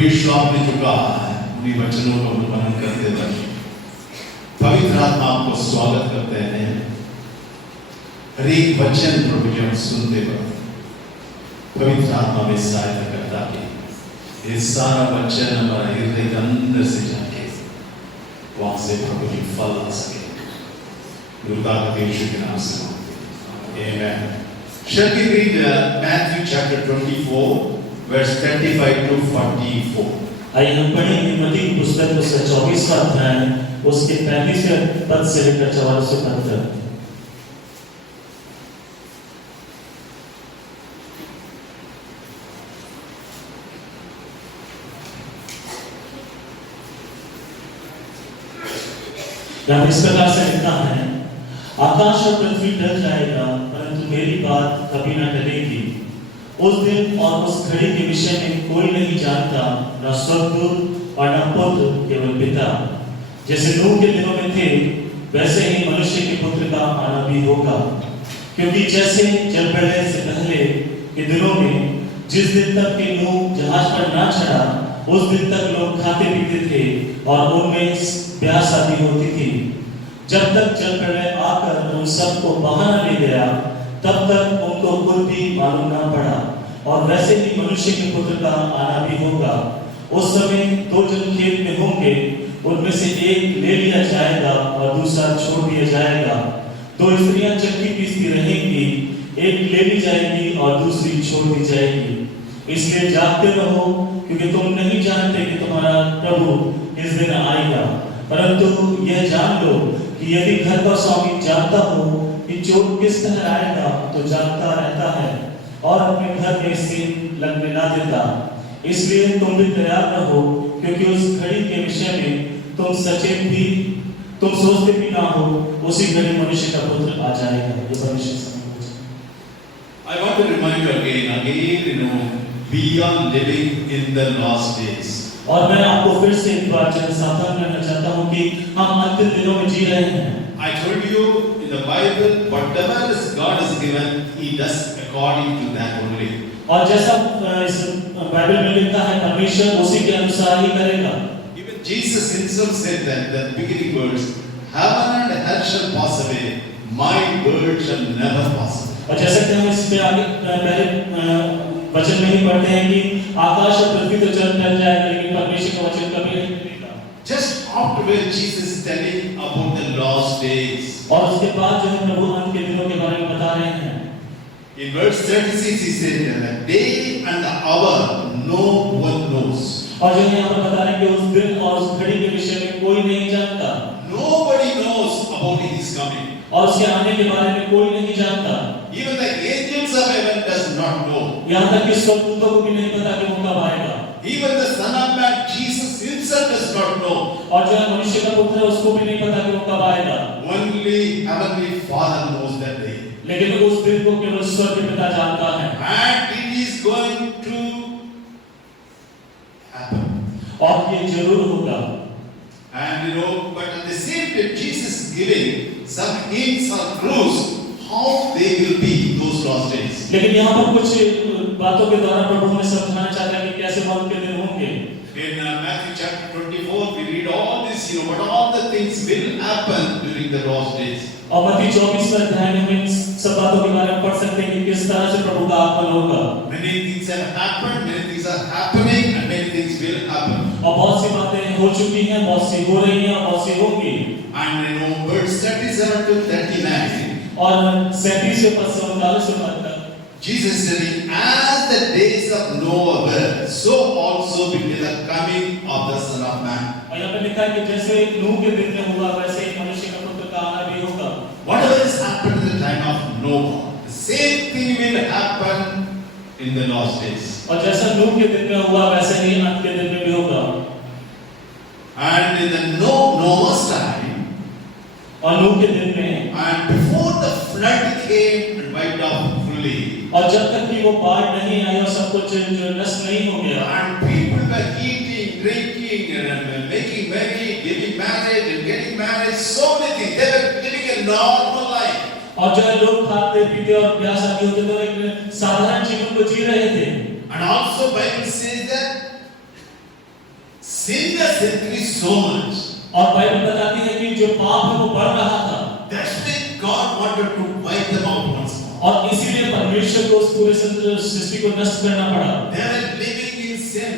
प्रभु यीशु आपने जो कहा है उन्हीं वचनों को हम मनन करते हुए पवित्र आत्मा आपको स्वागत करते हैं। हर एक वचन प्रभु जी हम सुनते वक्त पवित्र आत्मा में सहायता करता है। ये सारा वचन हमारा हृदय के अंदर से जाके वहां से प्रभु जी फल आ सके। दुर्गा यीशु के नाम से आमेन। Shall we read Matthew chapter 24 verse 35 to 44? आइए हम पढ़ेंगे मत्ती की पुस्तक उसका 24वां अध्याय उसके 35वें पद से लेकर 44वें पद तक। यहाँ इस प्रकार से लिखा है, आकाश और पृथ्वी टल जाएगा परंतु मेरी बात कभी न टलेगी। उस दिन और उस घड़ी के विषय में कोई नहीं जानता, न स्वर्गदूत और न पुत्र, केवल पिता। जैसे नूह के दिनों में थे वैसे ही मनुष्य के पुत्र का आना भी होगा। क्योंकि जैसे जल प्रलय से पहले के दिनों में जिस दिन तक कि नूह जहाज पर ना चढ़ा उस दिन तक लोग खाते पीते थे और उनमें ब्याह शादी होती थी। जब तक जल प्रलय आकर उन सबको बहा न ले गया तब तक उनको कुछ भी मालूम ना पड़ा। और वैसे ही मनुष्य के पुत्र का आना भी होगा। उस समय दो जन खेत में होंगे, उनमें से एक ले लिया जाएगा और दूसरा छोड़ दिया जाएगा। दो स्त्रियां चक्की पीसती रहेंगी, एक ले ली जाएगी और दूसरी छोड़ दी जाएगी। इसलिए जागते रहो, क्योंकि तुम नहीं जानते कि तुम्हारा प्रभु किस दिन आएगा। परंतु यह जान लो कि यदि घर का स्वामी जानता हो कि चोर किस तरह आएगा तो जागता रहता है और अपने घर में सीन लगने ना देता। इसलिए तुम भी तैयार रहो, क्योंकि उस घड़ी के विषय में तुम सचेत भी तुम सोचते भी ना हो, उसी घड़ी मनुष्य का पुत्र आ जाएगा। ये परमेश्वर से I want to remind you again, we are living in the last days. और मैं आपको फिर से एक बार सावधान करना चाहता हूँ कि हम अंतिम दिनों में जी रहे हैं। I told you in the Bible, whatever God has given, He does according to that only. और जैसा इस बाइबल में लिखा है, परमेश्वर उसी के अनुसार ही करेगा। Even Jesus Himself said that the beginning words, heaven and hell shall pass away, my word shall never pass away. और जैसा कि हम इस पे आगे पहले वचन में ही पढ़ते हैं कि आकाश और पृथ्वी तो टल जाएगा लेकिन परमेश्वर का वचन कभी नहीं टलेगा। Just after where Jesus is telling about the last days. और उसके बाद जो है प्रभु अंत के दिनों के बारे में बता रहे हैं। In verse 36 He said that the day and the hour no one knows. और जो यहाँ पर बता रहे हैं कि उस दिन और उस घड़ी के विषय में कोई नहीं जानता। Nobody knows about His coming. और उसके आने के बारे में कोई नहीं जानता। Even the angels of heaven does not know. यहाँ तक कि स्वर्गदूतों को भी नहीं पता कि वो कब आएगा। Even the Son of Man, Jesus Himself does not know. और जो मनुष्य का पुत्र है उसको भी नहीं पता कि वो कब आएगा। Only Heavenly Father knows that day. लेकिन उस दिन को केवल स्वर्ग के पिता जानता है। And it is going to happen. और ये जरूर होगा। And but at the same time, Jesus is giving some hints or clues how they will be those last days. लेकिन यहाँ पर कुछ बातों के द्वारा प्रभु हमें समझाना चाहता है कि कैसे वक्त के दिन होंगे। In Matthew chapter 24, we read all this, but all the things will happen during the last days. और मत्ती 24वें अध्याय में हम सब बातों के बारे में पढ़ सकते हैं कि किस तरह से प्रभु का आगमन होगा। Many things have happened, many things are happening, and many things will happen. और बहुत सी बातें हो चुकी हैं, बहुत सी हो रही हैं, बहुत सी होंगी। And verse 37 to 39. और 37वें पद से 39वें पद तक Jesus is saying, as the days of Noah were, so also will be the coming of the Son of Man. और यहाँ पे लिखा है कि जैसे नूह के दिन में हुआ वैसे ही मनुष्य का पुत्र का आना भी होगा। Whatever has happened in the time of Noah, the same thing will happen in the last days. और जैसा नूह के दिन में हुआ वैसे ही अंत के दिन में भी होगा। And in the Noah's time, और नूह के दिन में, and before the flood came and wiped off fully, और जब तक कि वो बाढ़ नहीं आई और सब कुछ जो नष्ट नहीं हो गया, and people were eating, drinking, and making merry, getting married, and getting married, so many things. They were living a normal life. और जो लोग खाते पीते और ब्याह शादी होते तो एक साधारण जीवन को जी रहे थे। And also Bible says that has increased so much. और बाइबल बताती है कि जो पाप है वो बढ़ रहा था, That's why God wanted to wipe them out once more. और इसीलिए परमेश्वर को उस पूरे सृष्टि को नष्ट करना पड़ा। They were living in sin.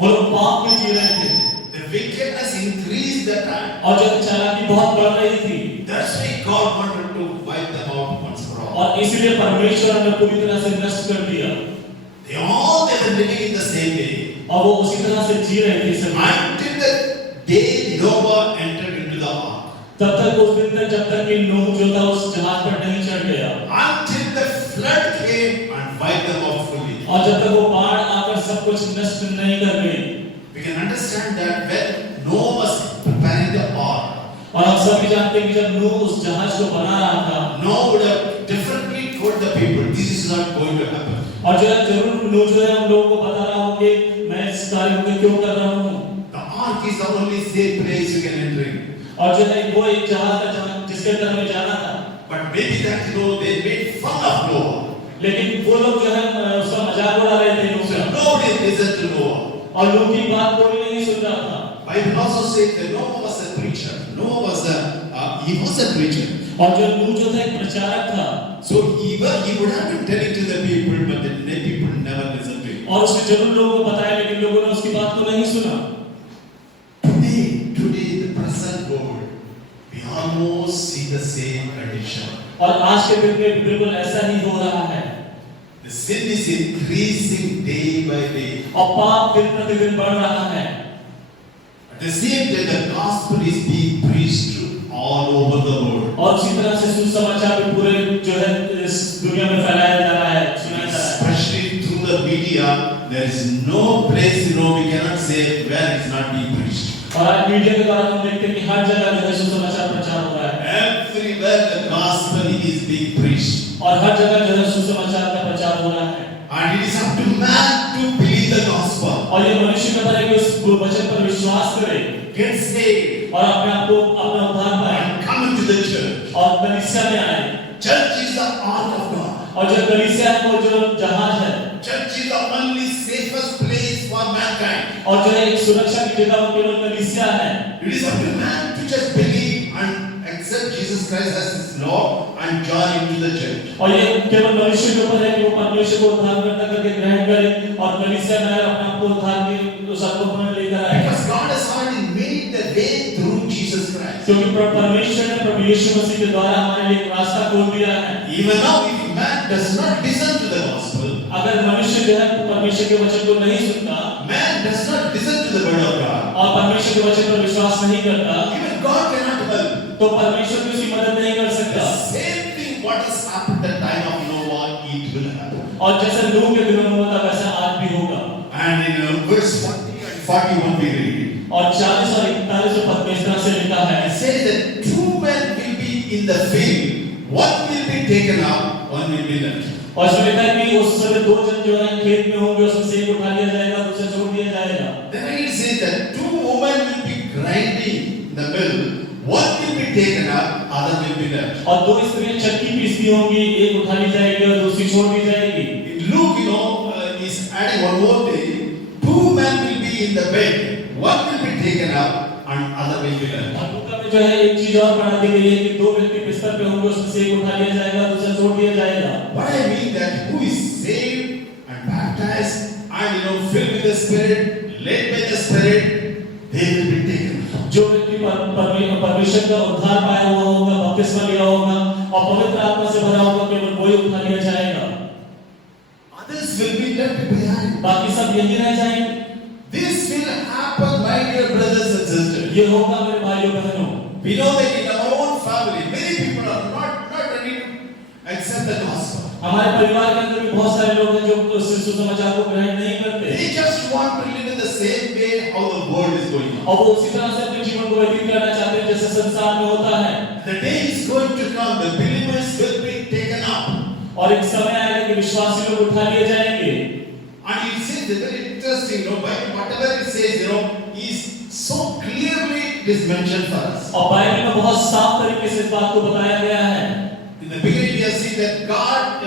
वो लोग पाप में जी रहे थे The wickedness increased that time. और जो चालाकी बहुत बढ़ रही थी, That's why God wanted to wipe them out once for all. और इसीलिए परमेश्वर ने पूरी तरह से नष्ट कर दिया। They were living in the same way. और वो उसी तरह से जी रहे थे सभी। Until the day Noah entered into the ark. तब तक उस दिन तक जब तक कि नूह जो था उस जहाज पर नहीं चढ़ गया, Until the flood came and wiped them out fully. और जब तक वो बाढ़ आकर सब कुछ नष्ट नहीं कर गई। We can understand that when Noah was preparing the ark, और हम सभी जानते हैं कि जब नूह उस जहाज को बना रहा था, Noah would have differently told the people, this is not going to happen. और जो है जरूर नूह जो है हम लोगों को बता रहा हो कि मैं इस कार्य को क्यों कर रहा हूँ। The ark is the only safe place you can enter in. और जो है वो एक जहाज था जिसके अंदर हमें जाना था। But maybe that they made fun of Noah. लेकिन वो लोग जो है उसका मजाक उड़ा रहे थे नूह So का, nobody listened to Noah. और नूह की बात कोई नहीं सुन रहा था। Bible also says that Noah was a preacher. Noah was he was a preacher. और जो नूह जो था एक प्रचारक था, So he would have been telling to the people, but the people never listened to him. और उसने जरूर लोगों को बताया, लेकिन लोगों ने उसकी बात को नहीं सुना। Today, the present world, we almost see the same condition. और आज के दिन में बिल्कुल ऐसा ही हो रहा है। The sin is increasing day by day. और पाप दिन प्रतिदिन बढ़ रहा है। At the same time, the gospel is being preached all over the world. और उसी तरह से सुसमाचार भी पूरे जो है इस दुनिया में फैलाया जा रहा है, सुनाया जा रहा है। Especially through the media, there is no place, we cannot say where it's not being preached. और आज मीडिया के द्वारा हम देखते हैं कि हर जगह जो है सुसमाचार प्रचार हो रहा है। Everywhere the gospel is being preached. और हर जगह जो है सुसमाचार का प्रचार हो रहा है। And it is up to man to believe the gospel. और ये मनुष्य का तरह कि उस वचन पर विश्वास करे, Get saved. और अपने आप को अपना उद्धार पाए, And come into the church. और कलीसिया में आए। Church is the ark of God. और जो कलीसिया है वो जो जहाज है, Church is the only safest place for mankind. और जो है एक सुरक्षा की जगह वो केवल कलीसिया है। It is up to man to just believe and accept Jesus Christ as his Lord and join into the church. और ये केवल मनुष्य के ऊपर है कि वो परमेश्वर को उद्धारकर्ता करके ग्रहण करे और कलीसिया में अपने आप को उद्धार की उस अनुभव में लेकर आए। Because God has already made the way through Jesus Christ. क्योंकि परमेश्वर ने प्रभु यीशु मसीह के द्वारा हमारे लिए एक रास्ता खोल दिया है। Even now, if man does not listen to the gospel, अगर मनुष्य जो है परमेश्वर के वचन को नहीं सुनता, man does not listen to the word of God, और परमेश्वर के वचन पर विश्वास नहीं करता, even God cannot help. तो परमेश्वर भी उसकी मदद नहीं कर The सकता। same thing what has happened at the time of Noah, it will happen. और जैसे नूह के दिनों में हुआ था वैसा आज भी होगा। And in verse 40 and 41 we read, और 40 और 41 पद में इस तरह से लिखा है, it says that two men will be in the field, one will be taken up, one will be left. और इसमें लिखा है कि उस समय दो जन जो है खेत में होंगे, उसमें से एक उठा लिया जाएगा, दूसरा छोड़ दिया जाएगा। Then it says that two women will be grinding in the mill, one will be taken up, other will be left. और दो स्त्रियां चक्की पीसती होंगी, एक उठा ली जाएगी और दूसरी छोड़ दी जाएगी। In Luke, is adding one more thing. Two men will be in the bed, one will be taken up, and other will be left. और लूका में जो है एक चीज और बढ़ा दी गई है कि दो व्यक्ति बिस्तर पे होंगे, उसमें से एक उठा लिया जाएगा, दूसरा छोड़ दिया जाएगा। What I mean that who is saved and baptized and filled with the Spirit, led by the Spirit, they will be taken. जो व्यक्ति परमेश्वर का उद्धार पाया हुआ होगा, बपतिस्मा लिया होगा और पवित्र आत्मा से भरा होगा, केवल वही उठा लिया जाएगा। Others will be left behind. बाकी सब यहीं रह जाएंगे। This will happen, my dear brothers and sisters. ये होगा मेरे भाइयों बहनों। We know that in our own family, many people are not ready to accept the gospel. हमारे परिवार के अंदर भी बहुत सारे लोग हैं जो सुसमाचार को ग्रहण नहीं करते। They just want to live in the same way how the world is going on. और वो उसी तरह से अपने जीवन को व्यतीत करना चाहते हैं जैसे संसार में होता है। The day is going to come, the believers will be taken up. और एक समय आएगा कि विश्वासी लोग उठा लिए जाएंगे। And it says very interesting, Bible, whatever it says, is so clearly it is mentioned for us. और बाइबल में बहुत साफ तरीके से इस बात को बताया गया है। In the beginning, we have seen that God,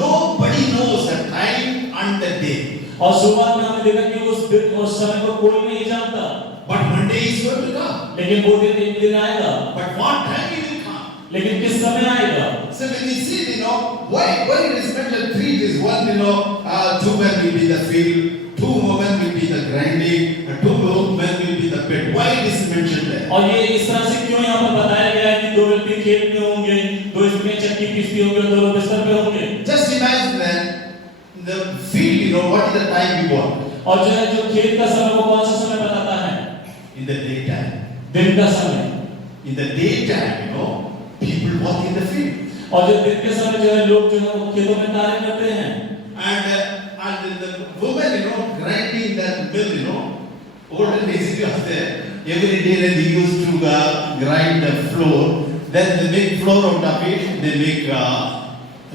nobody knows the time and the day. और शुरुआत में हमने देखा कि उस दिन और समय को कोई नहीं जानता, But one day is going to come. लेकिन वो दिन एक दिन आएगा, But what time it will come? लेकिन किस समय आएगा। So when we see, why it is mentioned three days, one, two men will be the field, two women will be the grinding, two men will be the pit. Why it is mentioned there? और ये इस तरह से क्यों यहाँ पर बताया गया है कि दो व्यक्ति खेत में होंगे, दो स्त्रियां चक्की पीसती होंगी और दो लोग बिस्तर पे होंगे। Just imagine that the field, what is the time we want? और जो खेत का समय वो कौन सा समय बताता है? In the daytime. दिन का समय। In the daytime, people walk in the field. और जो दिन के समय जो है लोग जो है वो खेतों में कार्य करते हैं। And the women, grinding that mill, olden days it was there. Every day they used to grind the flour. Then they make flour out of it. They make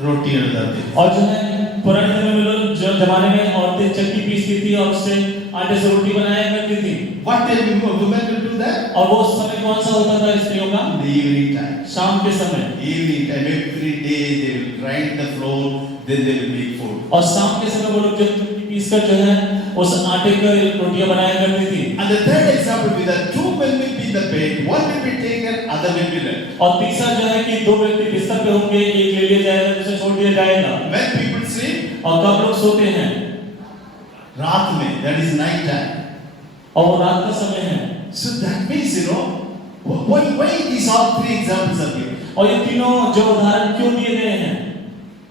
roti and other things. और जो है पुराने समय में लोग जो जमाने में औरतें चक्की पीसती थी और उससे आटे से रोटी बनाया करती थी। What time women will do that? और वो समय कौन सा होता था स्त्रियों का? In the evening time. शाम के समय। Evening time, every day they will grind the flour, then they will make food. और शाम के समय वो लोग जो पीसकर जो है उस आटे का रोटियां बनाया करती थी। And the third example with the two men will be in the bed, one will be taken, other will be left. और तीसरा जो है कि दो व्यक्ति बिस्तर पे होंगे, एक ले लिया जाएगा, दूसरा छोड़ दिया जाएगा। When people sleep, और कब लोग सोते हैं? रात में, that is night time. और वो रात का समय है। So that means, why these all three examples are given? और ये तीनों जो उदाहरण क्यों दिए गए हैं?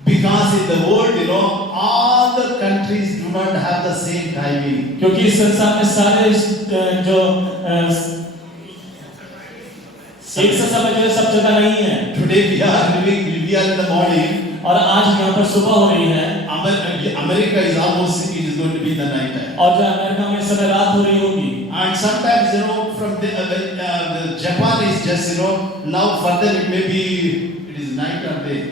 Because in the world, all the countries do not have the same timing. क्योंकि इस संसार में सारे जो एक सा समय जो है सब जगह नहीं है। Today we are in the morning. और आज यहाँ पर सुबह हो रही है। America is almost, it is going to be the night time. और जो अमेरिका में इस समय रात हो रही होगी। And sometimes, from the Japan is just, now further it may be, it is night or day.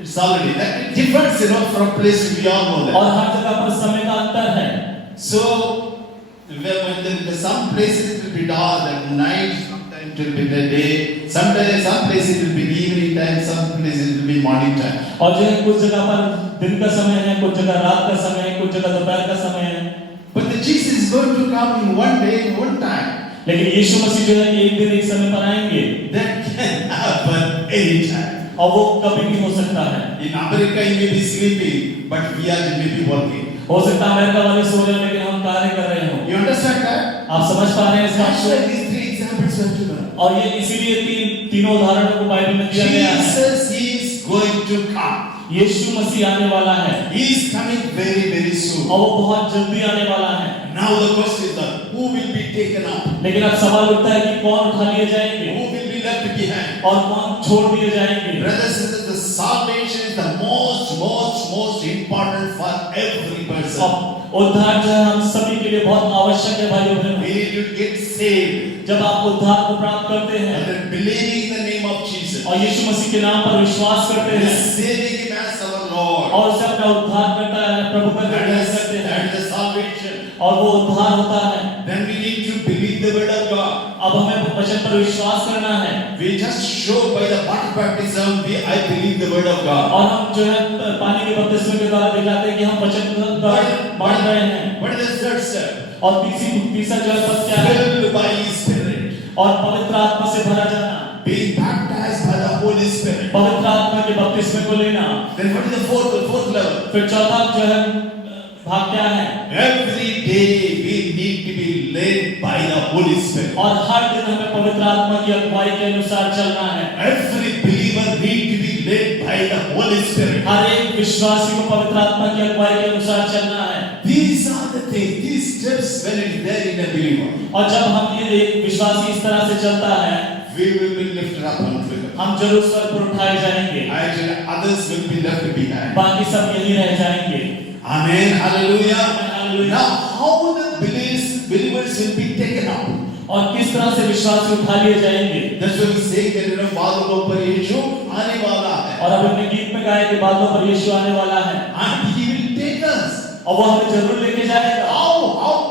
It's already, it differs, from place to we all know that. और हर जगह पर समय का अंतर है। So, when the some places it will be dark at night, sometimes it will be the day, sometimes some places it will be evening time, some places it will be morning time. और जो है कुछ जगह पर दिन का समय है, कुछ जगह रात का समय है, कुछ जगह दोपहर का समय है। But the Jesus is going to come in one day, in one time. लेकिन यीशु मसीह जो है एक दिन एक समय पर आएंगे। That can happen anytime. और वो कभी भी हो सकता है। In America you may be sleeping, but we are maybe working. हो सकता है अमेरिका वाले सो रहे हैं लेकिन हम कार्य कर रहे हो। You understand that? आप समझ पा रहे हैं इस बात को? These three examples are given. और ये इसीलिए तीनों उदाहरणों को बाइबल में दिया गया है। Jesus is going to come. यीशु मसीह आने वाला है। He is coming very, very soon. और वो बहुत जल्दी आने वाला है। Now the question is that who will be taken up? लेकिन अब सवाल उठता है कि कौन उठा लिए जाएंगे? Who will be left behind? और कौन छोड़ दिए जाएंगे? Brothers and sisters, the salvation is the most important for every person. उद्धार जो है हम सभी के लिए बहुत आवश्यक है भाइयों बहनों। We need to get saved. जब आप उद्धार को प्राप्त करते हैं And believing in the name of Jesus. और यीशु मसीह के नाम पर विश्वास करते हैं Receiving Him as our Lord. और उसे अपना उद्धार करता है, प्रभु का ग्रहण करते हैं, That is the salvation. और वो उद्धार होता है। Then we need to believe the word of God. अब हमें वचन पर विश्वास करना है। We just show by the water baptism, I believe the word of God. और हम जो है पानी के बपतिस्मे के द्वारा दिखाते हैं कि हम वचन का मान रहे हैं। What is the third step? और तीसरा जो है पद क्या है? Filled by His Spirit. और पवित्र आत्मा से भरा जाना। Being baptized by the Holy Spirit. पवित्र आत्मा के बपतिस्मे को लेना। Then what is the fourth level? फिर चौथा जो है भाग क्या है? Every day we need to be led by the Holy Spirit. और हर दिन हमें पवित्र आत्मा की अगुवाई के अनुसार चलना है। Every believer need to be led by the Holy Spirit. हर एक विश्वासी को पवित्र आत्मा की अगुवाई के अनुसार चलना है। These are the things, these steps when it is there in a believer. और जब हम ये एक विश्वासी इस तरह से चलता है, We will be lifted up on the हम जरूर स्वर पर उठाए जाएंगे। Actually, others will be left behind. बाकी सब यहीं रह जाएंगे। Amen. Hallelujah. Hallelujah. Now, how the believers will be taken up? और किस तरह से विश्वासी उठा लिए जाएंगे? That's what we say that बादलों पर यीशु आने वाला है. और अब अपने गीत में गाए कि बादलों पर यीशु आने वाला है। And He will take us. और वो हमें जरूर लेके जाएगा। How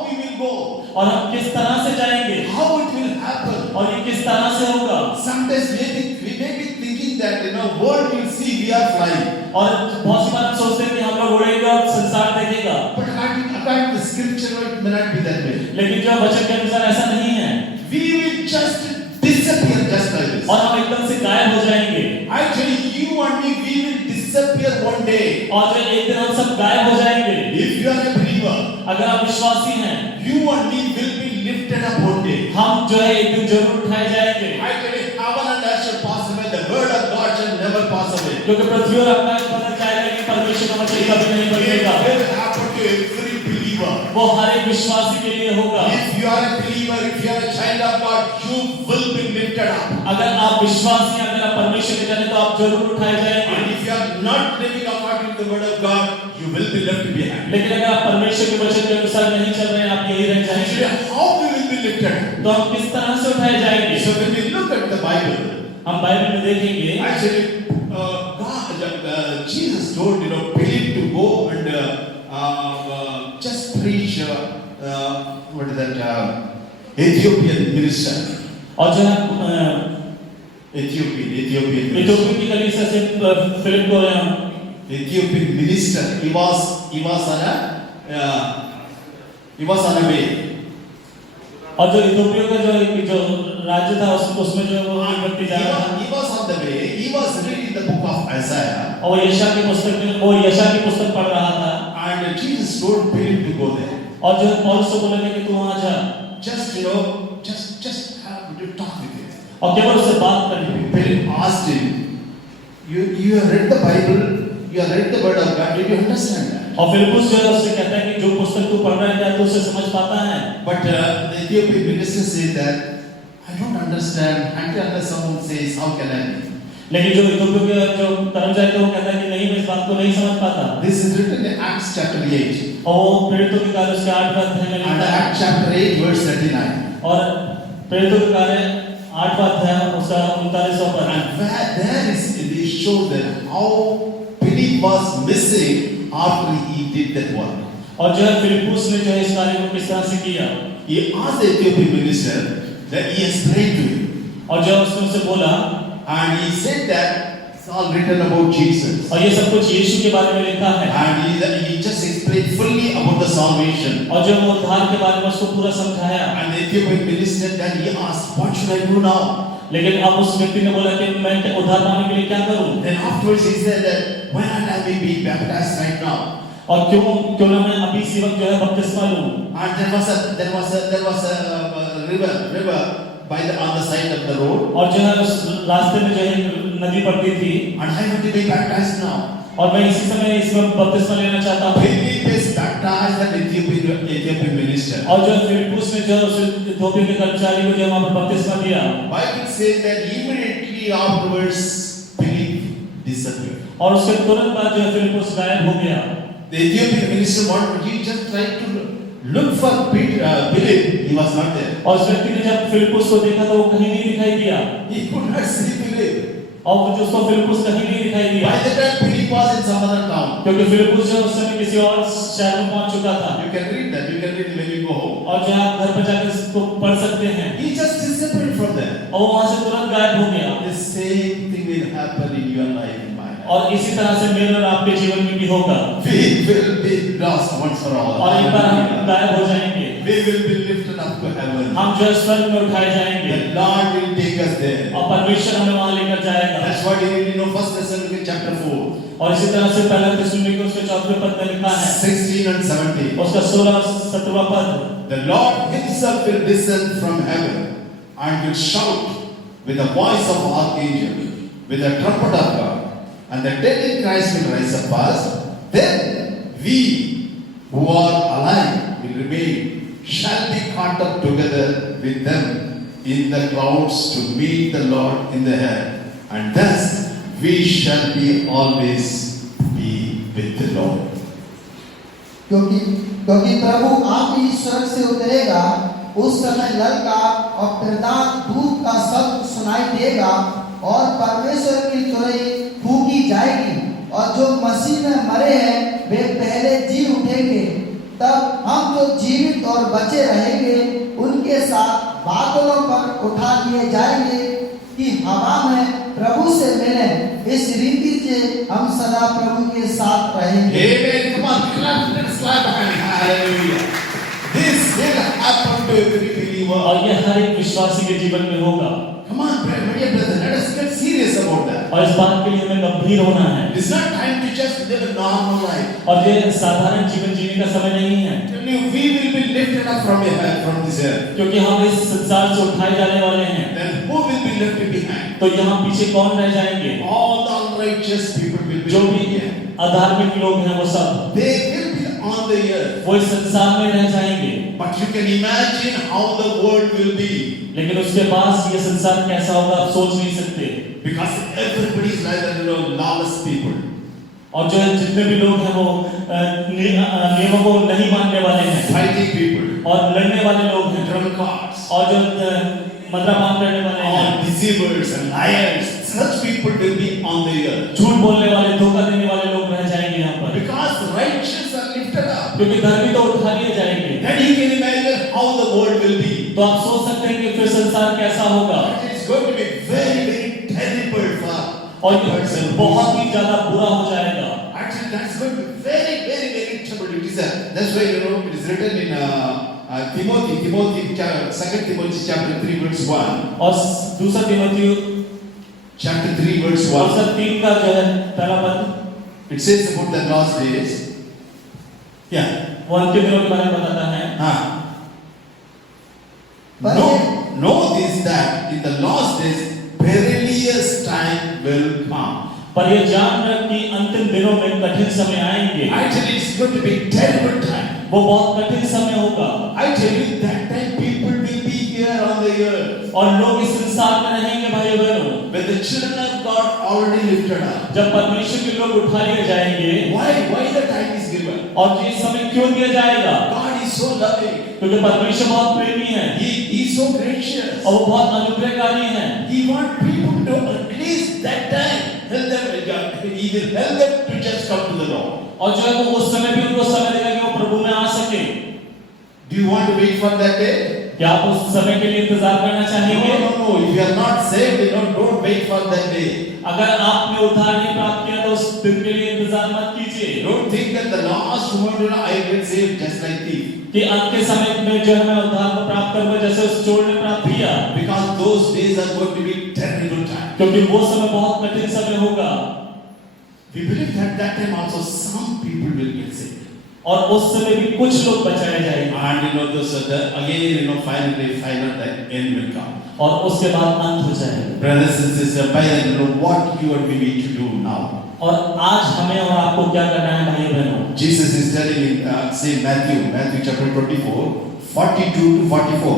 we will go? और हम किस तरह से जाएंगे? How it will happen? और ये किस तरह से होगा? Sometimes we may be thinking that world will see we are flying. और बहुत सी बार हम सोचते हैं कि हम लोग उड़ेंगे और संसार देखेंगे देगा। But according to the scripture, it may not be that way. लेकिन जो वचन के अनुसार ऐसा नहीं है। We will just disappear just like this. और हम एकदम से गायब हो जाएंगे। Actually, you and me, we will disappear one day. और जो एक दिन हम सब गायब हो जाएंगे। If you are a believer, अगर आप विश्वासी हैं, you and me will be lifted up one day. हम जो है एक दिन जरूर उठाए जाएंगे। Actually, heaven and earth shall pass away, the word of God shall never pass away. क्योंकि पृथ्वी और आकाश बदल जाएगा, लेकिन परमेश्वर का वचन कभी नहीं बदलेगा। It will happen to every believer. वो हर एक विश्वासी के लिए होगा। If you are a believer, if you are a child of God, you will be lifted up. अगर आप विश्वासी हैं, अगर आप परमेश्वर के जाने तो आप जरूर उठाए जाएंगे। And if you are not living according to the word of God, you will be left behind. लेकिन अगर आप परमेश्वर के वचन के अनुसार नहीं चल रहे हैं, आप यही रह जाएंगे। Actually, how we will be lifted up? तो हम किस तरह से उठाए जाएंगे? So when we look at the Bible, हम बाइबल में देखेंगे, actually, Jesus told Philip to go and just preach. What is that? Ethiopian minister. और जो है Ethiopian इथियोपिया की कलीसिया से फिलिप को Ethiopian minister. He was on a way. और जो इथियोपिया का जो राज्य था उसमें जो वो व्यक्ति जा रहा था, He was on the way. He was reading the book of Isaiah. और वो यशायाह की पुस्तक पढ़ रहा था। And Jesus told Philip to go there. और जो पौलुस को बोला कि तू वहां जा, Just have to talk with him. और केवल उससे बात करनी। Philip asked him, you have read the Bible, you have read the word of God, did you understand that? और फिलिपुस जो है उससे कहता है कि जो पुस्तक तू पढ़ रहा है क्या तू उसे समझ पाता है? But the Ethiopian minister said that I don't understand. Until someone says, how can I? लेकिन जो इथियोपिया के जो कर्मचारी थे वो कहता है कि नहीं, मैं इस बात को नहीं समझ पाता। This is written in Acts chapter 8. और वो प्रेरितों के कार्य उसके 8 अध्याय में And लिखा है। Acts chapter 8 verse 39. और प्रेरितों के कार्य 8 अध्याय उसका 39 पर। And where there is they show that how Philip was missing after he did that work. और जो है फिलिपुस ने जो है इस कार्य को किस तरह से किया? He asked the Ethiopian minister that he explained to him. और जो उसने उससे बोला, And he said that it's all written about Jesus. और ये सब कुछ यीशु के बारे में लिखा है। And he just explained fully about the salvation. और जो वो उद्धार के बारे में उसको पूरा समझाया। And the Ethiopian minister then he asked, what should I do now? लेकिन अब उस व्यक्ति ने बोला कि मैं उद्धार पाने के लिए क्या करूं? Then afterwards he said that why not I may be baptized right now? और क्यों ना मैं अभी इसी वक्त जो है बपतिस्मा लूं? And there was a river on the side of the road. और जो है उस रास्ते में जो है नदी पड़ती थी। And I want to be baptized now. और मैं इसी समय इसमें बपतिस्मा लेना चाहता हूं। Philip is baptized an Ethiopian minister. और जो फिलिपुस ने जो उस इथियोपिया के कर्मचारी को जो वहां पर बपतिस्मा दिया। Bible says that immediately afterwards Philip disappeared. और उसके तुरंत बाद जो है फिलिपुस गायब हो गया। The Ethiopian minister he just tried to look for Philip. He was not there. और उस व्यक्ति ने जब फिलिपुस को देखा तो वो कहीं नहीं दिखाई दिया। He could not see Philip. और जो उसको फिलिपुस कहीं नहीं दिखाई दिया। By the time Philip was in some other town. क्योंकि फिलिपुस जो उस समय किसी और शहर में पहुंच चुका था। You can read that. You can read when you go home. और जो आप घर पर जाकर इसको पढ़ सकते हैं। He just disappeared from there. और वहां से तुरंत गायब हो गया। The same thing will happen in your life and mine. और इसी तरह से मेरे और आपके जीवन में भी होगा। We will be lost once for all. और एक बार हम गायब हो जाएंगे। We will be lifted up to heaven. हम जो स्वर्ग में उठाए जाएंगे। The Lord will take us there. और परमेश्वर हमें वहां लेकर जाएगा। That's what you need to know. 1 Thessalonians chapter 4. और इसी तरह से पहला थिस्सलुनीके उसके 4वें पद में लिखा है। 16 and 17. उसका 16 और 17वां पद। The Lord himself will descend from heaven and will shout with the voice of archangel, with the trumpet of God, and the dead in Christ will rise up first. Then we who are alive will remain, shall be caught up together with them in the clouds to meet the Lord in the air, and thus we shall be always be with the Lord. क्योंकि प्रभु आप ही स्वर्ग से उतरेगा, उस समय ललकार और प्रधान धूप का शब्द सुनाई देगा और परमेश्वर की तुरही फूंकी जाएगी और जो मसीह में मरे हैं वे पहले जी उठेंगे। तब हम जो जीवित और बचे रहेंगे उनके साथ बादलों पर उठा लिए जाएंगे कि हवा में प्रभु से मिले, इस रीति से हम सदा प्रभु के साथ रहेंगे। Amen. Come on, clap, let's clap hand. Hallelujah. This will happen to every believer. और ये हर एक विश्वासी के जीवन में होगा। Come on, my dear brother, let us get serious about that. और इस बात के लिए हमें गंभीर होना है। It's not time to just live a normal life. और ये साधारण जीवन जीने का समय नहीं है, Tell you, we will be lifted up from this earth. क्योंकि हम इस संसार से उठाए जाने वाले हैं। Then who will be left behind? तो यहाँ पीछे कौन रह जाएंगे? All the unrighteous people will be जो left भी behind. अधार्मिक लोग हैं वो सब, They will be on the earth. वो इस संसार में रह जाएंगे। But you can imagine how the world will be. लेकिन उसके पास ये संसार कैसा होगा आप सोच नहीं सकते, Because everybody is like lawless people. और जो जितने भी लोग हैं वो नियमों को नहीं मानने वाले हैं, Fighting people. और लड़ने वाले लोग हैं, Drunkards. और जो मद्यपान करने वाले हैं, All deceivers and liars. Such people will be on the earth. झूठ बोलने वाले, धोखा देने वाले लोग रह जाएंगे यहाँ पर, Because righteous are lifted up. क्योंकि धर्मी तो उठा लिए जाएंगे। Then you can imagine how the world will be. तो आप सोच सकते हैं कि फिर संसार कैसा होगा, It's going to be very, very terrible for और ये बहुत ही ज्यादा बुरा हो जाएगा। Actually, that's going to be very, very, very trouble. That's why it is written in Timothy, 2 Timothy chapter 3 verse 1. और दूसरा तीमुथियो Chapter 3 verse 1. और 3 का जो है पहला पद, It says about the last days. Yeah. वो अंतिम दिनों के बारे में बताता है। Know this, that in the last days perilous time will come. पर ये जान रख कि अंतिम दिनों में कठिन समय आएंगे। Actually, it's going to be terrible time. वो बहुत कठिन समय होगा। I tell you, that time people will be here on the earth. और लोग इस संसार में रहेंगे भाइयों बहनों। When the children of God already lifted up. जब परमेश्वर के लोग उठा लिए जाएंगे। Why the time is given? और ये समय क्यों दिया जाएगा? God is so loving. क्योंकि परमेश्वर बहुत प्रेमी है। He is so gracious. और वो बहुत अनुग्रहकारी है। He wants people to at least that time help them. He will help them to just come to the Lord. और जो है वो उस समय भी उनको समय देगा कि वो प्रभु में आ सके। Do you want to wait for that day? क्या आप उस समय के लिए इंतजार करना चाहेंगे? No. If you are not saved, don't wait for that day. अगर आपने उद्धार नहीं प्राप्त किया तो उस दिन के लिए इंतजार मत कीजिए। Don't think that the last moment I will save just like thief. कि अंत के समय में जो है मैं उद्धार को प्राप्त करूंगा जैसे उस चोर ने प्राप्त किया। Because those days are going to be terrible time. क्योंकि वो समय बहुत कठिन समय होगा। We believe that time also some people will get saved. और उस समय भी कुछ लोग बचाए जाएंगे। And those again finally the end will come. और उसके बाद अंत हो जाएगा। Brothers and sisters, by then what you and me need to do now. और आज हमें और आपको क्या करना है भाइयों बहनों? Jesus is telling in say Matthew chapter 24, 42 to 44.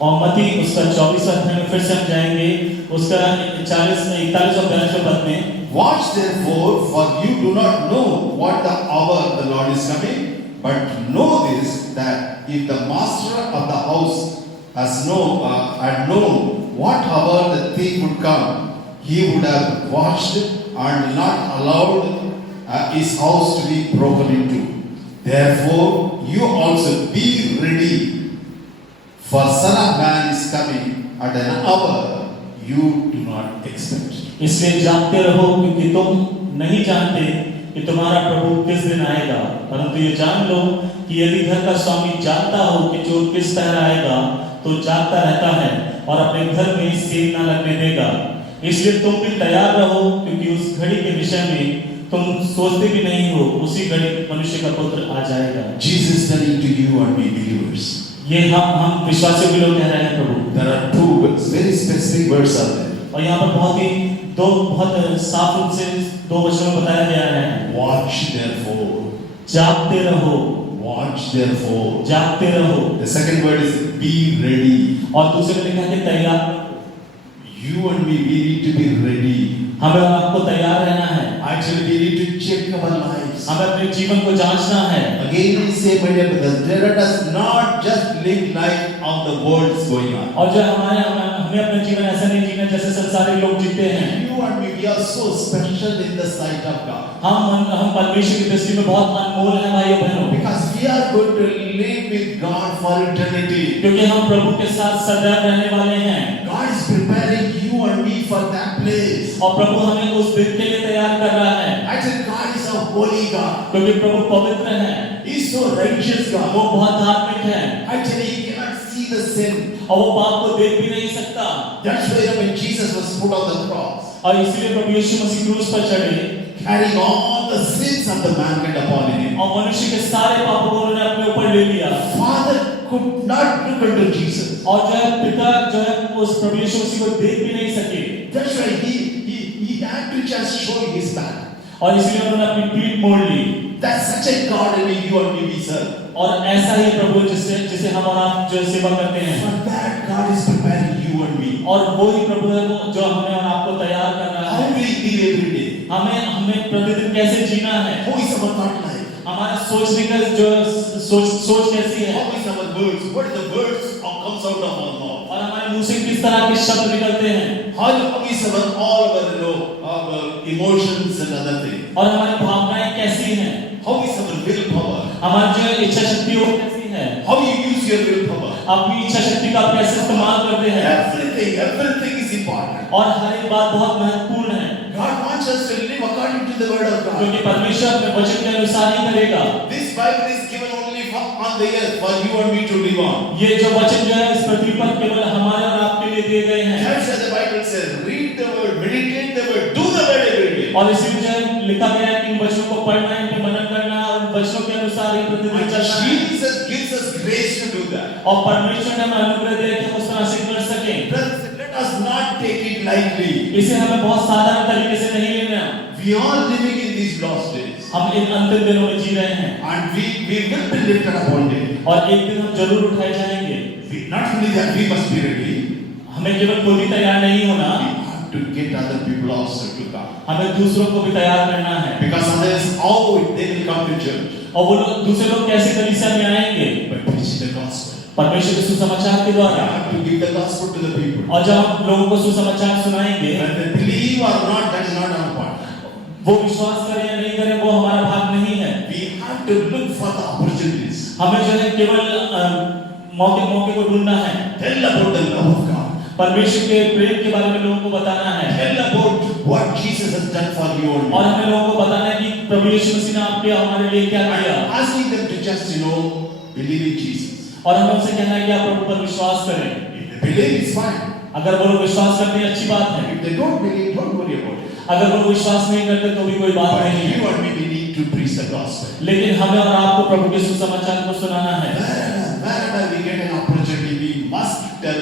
और मत्ती उसका 24वां अध्याय में फिर से हम जाएंगे, उसका 41 और 42 पद में। Watch therefore, for you do not know what the hour the Lord is coming, but know this, that if the master of the house had known what hour the thief would come, he would have watched and not allowed his house to be broken into. Therefore, you also be ready, for Son of Man is coming at an hour you do not expect. इसलिए जागते रहो, क्योंकि तुम नहीं जानते कि तुम्हारा प्रभु किस दिन आएगा। परंतु ये जान लो कि यदि घर का स्वामी जानता हो कि चोर किस तरह आएगा, तो जागता रहता है और अपने घर में सेंध न लगने देगा। इसलिए तुम भी तैयार रहो, क्योंकि उस घड़ी के विषय में तुम सोचते भी नहीं हो, उसी घड़ी मनुष्य का पुत्र आ जाएगा। Jesus telling to you and me believers. ये हम विश्वासियों के लोग कह रहे हैं प्रभु। There are two very specific words out there. और यहाँ पर बहुत साफ रूप से 2 वचनों में बताया गया है। Watch therefore. जागते रहो। Watch therefore. जागते रहो। The second word is be ready. और दूसरे में लिखा है तैयार। You and me, we need to be ready. हमें और आपको तैयार रहना है। Actually, we need to check our lives. हमें अपने जीवन को जांचना है। Again, we say, my dear brothers, let us not just live like how the world is going on. और जो हमें अपना जीवन ऐसा नहीं जीना जैसे संसारी लोग जीते हैं। You and me, we are so special in the sight of God. हम परमेश्वर की दृष्टि में बहुत अनमोल हैं भाइयों बहनों। Because we are going to live with God for eternity. क्योंकि हम प्रभु के साथ सदैव रहने वाले हैं। God is preparing you you and me for that place. और प्रभु हमें उस दिन के लिए तैयार कर रहा है, Actually, God is a holy God. क्योंकि प्रभु पवित्र है, He is so righteous वो God. बहुत धार्मिक है Actually, He cannot see the sin. और वो पाप को देख भी नहीं सकता। That's why when Jesus was put on the cross, और इसलिए प्रभु यीशु मसीह क्रूस पर चढ़े carrying all the sins of the mankind upon Him, और मनुष्य के सारे पापों को उन्होंने अपने ऊपर ले लिया, Father could not look unto Jesus. और जो है पिता जो है उस प्रभु यीशु मसीह को देख भी नहीं सके, That's why he had to just show His back. और इसलिए उन्होंने अपनी पीठ मोड़ ली। That's such a God only you and me we serve. और ऐसा ही प्रभु जिसे हम और आप जो सेवा करते हैं, For that God is preparing you and me. और वो ही प्रभु है वो जो हमें और आपको तैयार कर रहा How है। we live every day. हमें प्रतिदिन कैसे जीना है, How is our thought life? हमारा सोचने का जो सोच कैसी है, How is our words? What are the words that comes out of our mouth? और हमारे मुंह से किस तरह के शब्द निकलते हैं, How is all our emotions and other things? और हमारी भावनाएं कैसी हैं, How is our willpower? हमारी जो इच्छा शक्ति वो कैसी है, How you use your willpower? अपनी इच्छा शक्ति का आप कैसे इस्तेमाल करते हैं, Everything is important. और हर एक बात बहुत महत्वपूर्ण है, God wants us to live according to the word of God. क्योंकि परमेश्वर अपने वचन के अनुसार ही करेगा। This Bible is given only on the earth for you and me to live on. ये जो वचन जो है इस पृथ्वी पर केवल हमारे और आपके लिए दिए गए हैं, That's why the Bible says, read the word, meditate the word, do the word every day. और इसी में जो है लिखा गया है कि इन वचनों को पढ़ना, इन पे मनन करना और इन वचनों के अनुसार ही प्रतिदिन And चलना है। Jesus gives us grace to do that. और परमेश्वर ने हमें अनुग्रह दिया कि हम उस तरह से कर सकें। Brothers, let us not take it lightly. इसे हमें बहुत साधारण तरीके से नहीं लेना। We are living in these lost days. हम इन अंतिम दिनों में जी रहे हैं, And we will be lifted up one day. और एक दिन हम जरूर उठाए जाएंगे। Not only that, we must be ready. हमें केवल खुद ही तैयार नहीं होना, We have to get other people also to come. हमें दूसरों को भी तैयार करना है। Because others, how they will come to church? और वो लोग दूसरे लोग कैसे कलीसिया में आएंगे? By preaching the gospel. परमेश्वर के सुसमाचार के We द्वारा। have to give the gospel to the people. और जब हम लोगों को सुसमाचार सुनाएंगे, When they believe or not, that is not our part. वो विश्वास करें या नहीं करें वो हमारा भाग नहीं है। We have to look for the opportunities. हमें जो है केवल मौके को ढूंढना है। Tell about the love of God. परमेश्वर के प्रेम के बारे में लोगों को बताना है, Tell about what Jesus has done for you and me. और हमें लोगों को बताना है कि प्रभु यीशु मसीह ने आपके हमारे लिए क्या किया, And asking them to just, believe in Jesus. और हमें उनसे कहना है कि आप प्रभु पर विश्वास करें। If they believe, it's fine. अगर वो लोग विश्वास करते हैं अच्छी बात है, If they don't believe, don't worry about it. अगर वो लोग विश्वास नहीं करते तो भी कोई बात But नहीं है। you and me, we need to preach the gospel. लेकिन हमें और आपको प्रभु के सुसमाचार को सुनाना है। Wherever we get an opportunity, we must tell,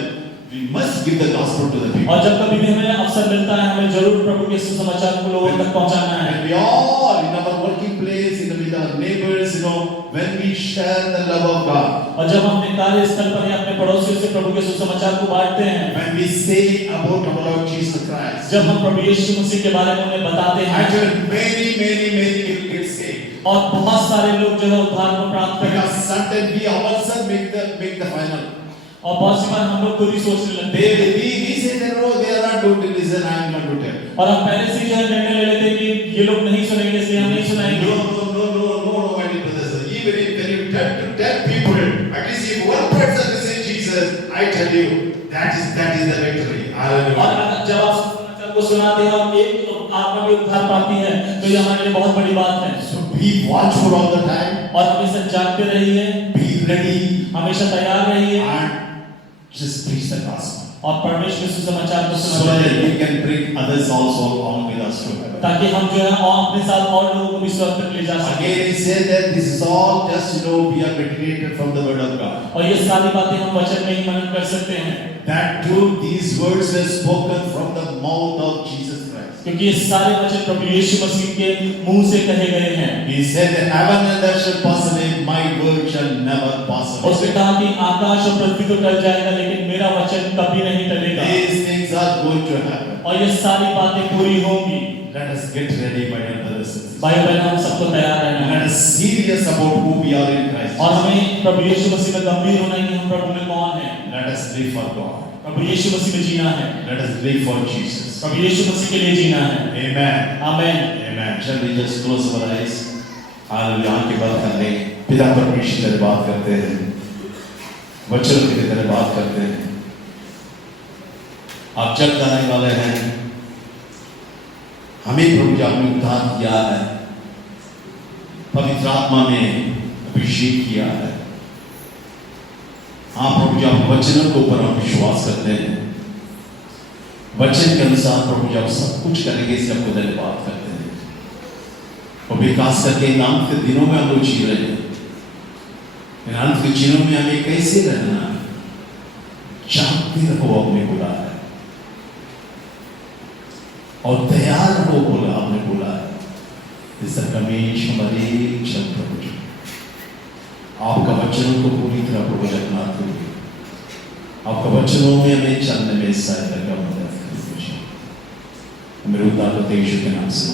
we must give the gospel to the people. और जब कभी भी हमें अवसर मिलता है हमें जरूर प्रभु के सुसमाचार को लोगों तक पहुंचाना है। And we all, in our working place, with our neighbors, when we share the love of God, और जब हम अपने कार्यस्थल पर या अपने पड़ोसियों से प्रभु के सुसमाचार को बांटते हैं, when we say about our Lord Jesus Christ, जब हम प्रभु यीशु मसीह के बारे में उन्हें बताते हैं, actually many people get saved. और बहुत सारे लोग जो है उद्धार को प्राप्त करें, Because sometimes we ourselves make the final. और बहुत सी बार हम लोग खुद ही सोचने लगते हैं, We say that no, they are not going to listen. I am going to tell. और हम पहले से ही जो है निर्णय ले लेते हैं कि ये लोग नहीं सुनेंगे इसलिए हम नहीं सुनाएंगे। No, my dear brothers. Even if when you tell people, at least if one person listens Jesus, I tell you, that is the victory. और Hallelujah. जब आप सुसमाचार को सुनाते हैं और एक आत्मा भी उद्धार पाती है तो ये हमारे लिए बहुत बड़ी बात है। So be watchful all the time. और हमेशा जागते रहिए, Be ready हमेशा तैयार रहिए, and just preach the gospel. और परमेश्वर के सुसमाचार को So सुनाते that रहिए, we can bring others also along with us to heaven. ताकि हम जो है और अपने साथ और लोगों को भी स्वर्ग तक ले जा सकें। Again, he said that this is all just we are meditated from the word of God. और ये सारी बातें हम वचन में ही मनन कर सकते हैं, That too, these words were spoken from the mouth of Jesus Christ. क्योंकि ये सारे वचन प्रभु यीशु मसीह के मुंह से कहे गए हैं। He said that heaven and earth shall pass away, my word shall never pass away. उसने कहा कि आकाश और पृथ्वी तो टल जाएगा लेकिन मेरा वचन कभी नहीं टलेगा, These things are going to happen. और ये सारी बातें पूरी होंगी। Let us get ready, my dear brothers and sisters. भाई बहन हम सबको तैयार रहना Let है, us serious about who we are in Christ. और हमें प्रभु यीशु मसीह में गंभीर होना है कि हम प्रभु में कौन हैं। Let us live for God. प्रभु यीशु मसीह में जीना है, Let us live for Jesus. प्रभु यीशु मसीह के लिए जीना है। Amen. आमीन। Amen. Shall we just close our eyes? Hallelujah. आंखें बंद कर लें। पिता परमेश्वर से बात करते हैं, वचन की तरह बात करते हैं। आप चल जाने वाले हैं। हमें प्रभु जी आपने उद्धार किया है, पवित्र आत्मा ने अभिषेक किया है। हाँ प्रभु जी आप वचनों के ऊपर हम विश्वास करते हैं, वचन के अनुसार प्रभु जी आप सब कुछ करेंगे, इसलिए आपको धन्यवाद करते हैं। और विकास करके इन अंत के दिनों में हम लोग जी रहे हैं, इन अंत के दिनों में हमें कैसे रहना है, जानते रहो अपने बोला है और तैयार रहो बोला आपने बोला है। इस रमेश हमारे चल प्रभु जी आपका वचनों को पूरी तरह प्रभु जगन्नाथ हुए, आपका वचनों में हमें चलने में सहायता का मदद करें। मेरे उद्धारकर्ता यीशु के नाम से